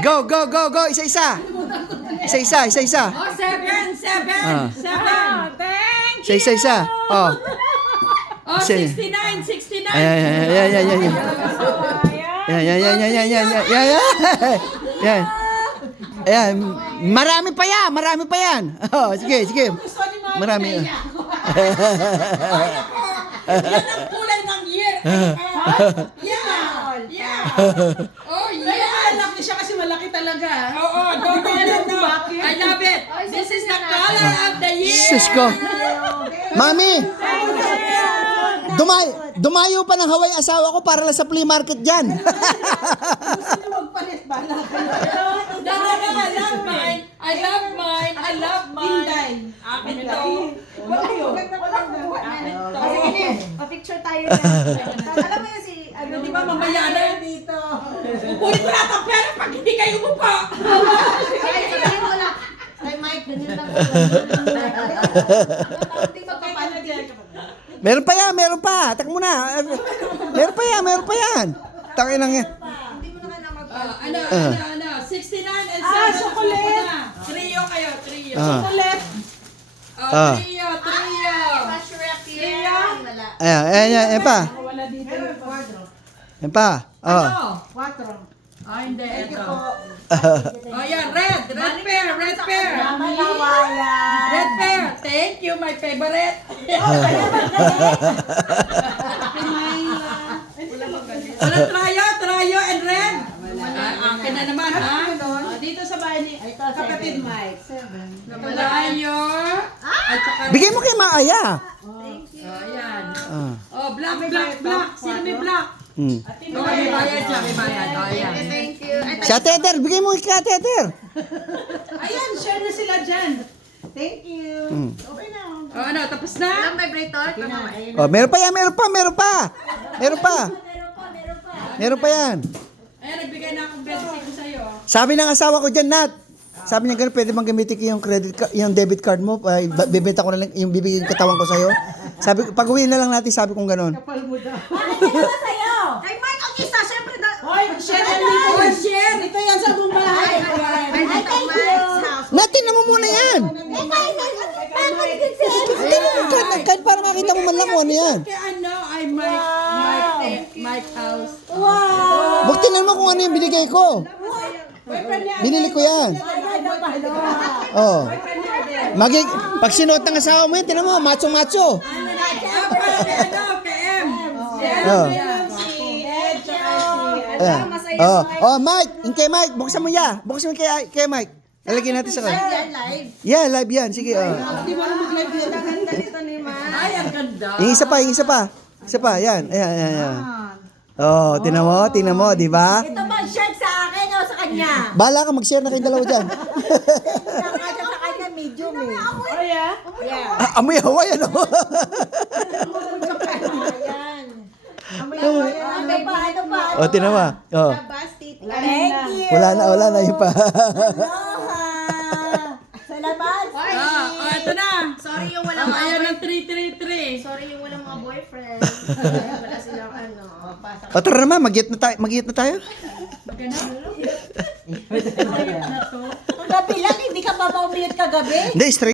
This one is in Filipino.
Go, go, go, go. Isa-isa. Isa-isa, isa-isa. Oh, seven. Thank you. Isa-isa. Oh. Oh, 69. Ayan, ayan, ayan, ayan, ayan. Ayan, ayan, ayan, ayan, ayan, ayan, ayan. Ayan. Ayan. Marami pa yan, marami pa yan. Oh, sige, sige. Marami. Yan ang kulay ng year. Yeah. Oh, yeah. Anak niya siya kasi malaki talaga. Oo, don't I love it. This is the color of the year. Sus ko. Mami. Dumayo pa ng Hawaii asawa ko para lang sa flea market dyan. Gusto niyo magpalit ba? No, I love mine. Hinday. Akin ito. Pa-picture tayo na. Alam mo yun si, Di ba mamaya na? Dito. Kukunin mo lahat ang pera pag hindi kayo umupo. Ay, sabihin mo na. Kay Mike, ganyan lang. Hindi magpapalit yan. Meron pa yan, meron pa. Taka muna. Meron pa yan, meron pa yan. Tangin lang yan. Hindi mo na kailangan Ano? 69 and 7. chocolate. Trio kayo, trio. Ulit. Ah. Trio. Flash wrap yan. Wala. Ayan, ayan, ayan, ayan pa. Wala dito yung kwadro. Ayan pa. Oh. Ano? 4. Hindi, ito. Oh, yan, red pair. Malawayan. Red pair. Thank you, my favorite. Wala trayo and red. Akin na naman, ha? Dito sa bahay ni kapatid Mike. 7. Trayo. At saka, Bigay mo kay Maaya. ayan. Ah. Oh, black. Sino may black? Hmm. Oh, may bayad siya, may bayad. Oh, ayan. Thank you. Ay, Si Ate Eder, bigay mo kay Ate Eder. Ayan, share na sila dyan. Thank you. Okay na. Oh, ano, tapos na? walang vibrator? Oh, meron pa yan, meron pa, meron pa. Meron pa. Meron pa yan. Ayan, nagbigay na akong 25 sa'yo. Sabi ng asawa ko dyan, Nat. Sabi niya gano'n, pwede bang gamitin ko yung credit card, yung debit card mo, bibenta ko na lang, yung bibigyan yung katawan ko sa'yo. Sabi ko, pag-uwi na lang natin, sabi kong gano'n. Kapal mo daw. Kay Mike, ang isa, syempre na. Hoy, share yan dito. Oh, share! Dito yan sa buong bahay. Ay, Mike's house. Natin na mo muna yan. Kahit para makita mo man lang kung ano yan. Kaya ano, ay Mike House. Bukti na naman kung ano yung binigay ko. Binili ko yan. Oh. Pag sinuot ng asawa mo yun, tinan mo, macho-macho. Kay M. Oh. Ayan. Oh, Mike, yung kay Mike, buksan mo yan. Buksan mo kay Mike. Lalagyan natin sa kanya. Live. Yeah, live yan. Sige, oh. Hindi mo na mag-live yun. Ganda nito ni Mike. Ay, ang ganda. Yung isa pa, yung isa pa. Isa pa, yan. Ayan, ayan, ayan. Oh, tinan mo, di ba? Ito ba shirt sa akin o sa kanya? Bahala ka, mag-share na kayong dalawa dyan. Sa kanya, medium eh. Oh, yeah? Yeah. Amoy Hawaii, ano? Ayan. Ano pa? Oh, tinan mo. Oh. Basti. Thank you. Wala na yun pa. Aloha. Salamat. Ito na. Sorry yung walang Ayan ang 333. Sorry yung walang mga boyfriend. Wala silang ano. O, tara naman, mag-eat na tayo. Gabi lang, hindi ka pa pa-umiyot kagabi? Hindi, straight.